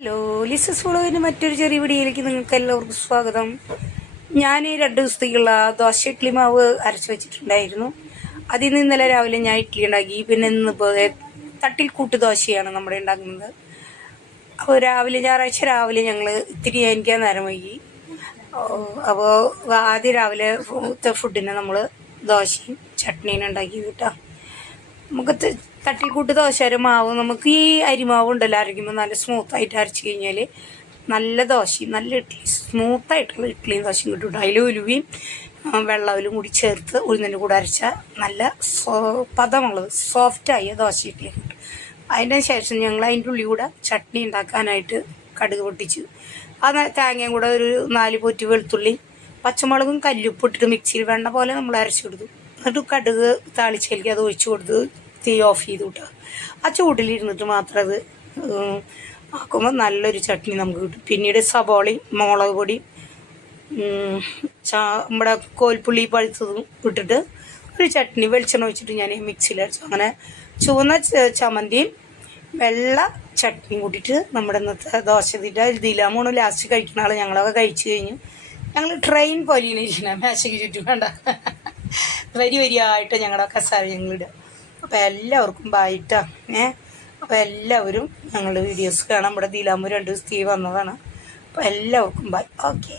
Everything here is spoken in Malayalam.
ഹലോ, ലിസസ് ഫോളോവിൻ്റെ മറ്റൊരു ചെറിയ വീഡിയോയിലേക്ക് നിങ്ങൾക്ക് എല്ലാവർക്കും സ്വാഗതം. ഞാൻ 2 ദിവസത്തേക്കുള്ള ദോശ ഇഡ്ഡലി മാവ് അരച്ച് വെച്ചിട്ടുണ്ടായിരുന്നു. അതിൽ നിന്ന് ഇന്നലെ രാവിലെ ഞാൻ ഇഡ്ഡലി ഉണ്ടാക്കി. പിന്നെ ഇന്നിപ്പോൾ തട്ടിൽ കൂട്ട് ദോശയാണ് നമ്മുടെ ഉണ്ടാക്കുന്നത്. അപ്പോൾ ഞായറാഴ്ച രാവിലെ ഞങ്ങൾ ഇത്തിരി എണീക്കാൻ നേരം വൈകി. അപ്പോൾ ആദ്യം രാവിലെ ഫുഡിന് നമ്മൾ ദോശയും ചട്നീനും ഉണ്ടാക്കി കേട്ടോ. നമുക്ക് തട്ടിക്കൂട്ട് ദോശയുടെ മാവ് നമുക്ക് ഈ അരിമാവ് ഉണ്ടല്ലോ അരയ്ക്കുമ്പോൾ നല്ല സ്മൂത്തായിട്ട് അരച്ച് കഴിഞ്ഞാൽ നല്ല ദോശയും നല്ല ഇഡ്ഡലി സ്മൂത്തായിട്ടുള്ള ഇഡ്ഡലിയും ദോശയും കിട്ടും. അതിൽ ഉലുവയും വെള്ളവിലും കൂടി ചേർത്ത് ഉഴുന്നിൻ്റെ കൂടെ അരച്ചാൽ നല്ല പദമുള്ളത് സോഫ്റ്റായ ദോശ ഇഡ്ഡലി കിട്ടും. അതിന് ശേഷം ഞങ്ങൾ അതിൻ്റെ ഉള്ളിൽ കൂടെ ചട്നി ഉണ്ടാക്കാനായിട്ട് കടുക് പൊട്ടിച്ചു. അത് തേങ്ങയും കൂടെ ഒരു 4 പൊറ്റ് വെളുത്തുള്ളി പച്ചമുളകും കല്ലുപ്പിട്ടിട്ട് മിക്സിയിൽ വെണ്ണ പോലെ നമ്മൾ അരച്ചെടുത്തു. എന്നിട്ട് കടുക് താളിച്ചേലേക്ക് അത് ഒഴിച്ചു കൊടുത്ത് തീ ഓഫ് ചെയ്ത് വിട്ടുക. ആ ചൂടിലിരുന്നിട്ട് മാത്രം അത് ആക്കുമ്പോൾ നല്ലൊരു ചട്നി നമുക്ക് കിട്ടും. പിന്നീട് സബോളയും മുളക് പൊടിയും നമ്മുടെ കോൽപ്പുള്ളി പഴുത്തതും ഇട്ടിട്ട് ഒരു ചട്നി വെളിച്ചെണ്ണ ഒഴിച്ചിട്ട് ഞാൻ മിക്സിയിൽ അരച്ചു. അങ്ങനെ ചുവന്ന ചമ്മന്തിയും വെള്ള ചട്നിയും കൂട്ടിയിട്ട് നമ്മുടെ ഇന്നത്തെ ദോശത്തിൻ്റെ ദിലാമോണ് ലാസ്റ്റ് കഴിക്കുന്ന ആൾ. ഞങ്ങളൊക്കെ കഴിച്ചു കഴിഞ്ഞു. ഞങ്ങൾ ട്രെയിൻ പോലെയാണ് ഇരിക്കണം, മേശയ്ക്ക് ചുറ്റും വേണ്ട വരിയായിട്ട് ഞങ്ങളുടെ കസാര ഞങ്ങളിടുക. അപ്പോൾ എല്ലാവർക്കും ബായിട്ടാ. അപ്പോൾ എല്ലാവരും ഞങ്ങളുടെ വീഡിയോസ് കാണാൻ. നമ്മുടെ ദിലാമു 2 ദിവസത്തേക്ക് വന്നതാണ്. അപ്പോൾ എല്ലാവർക്കും ബൈ. ഓക്കേ.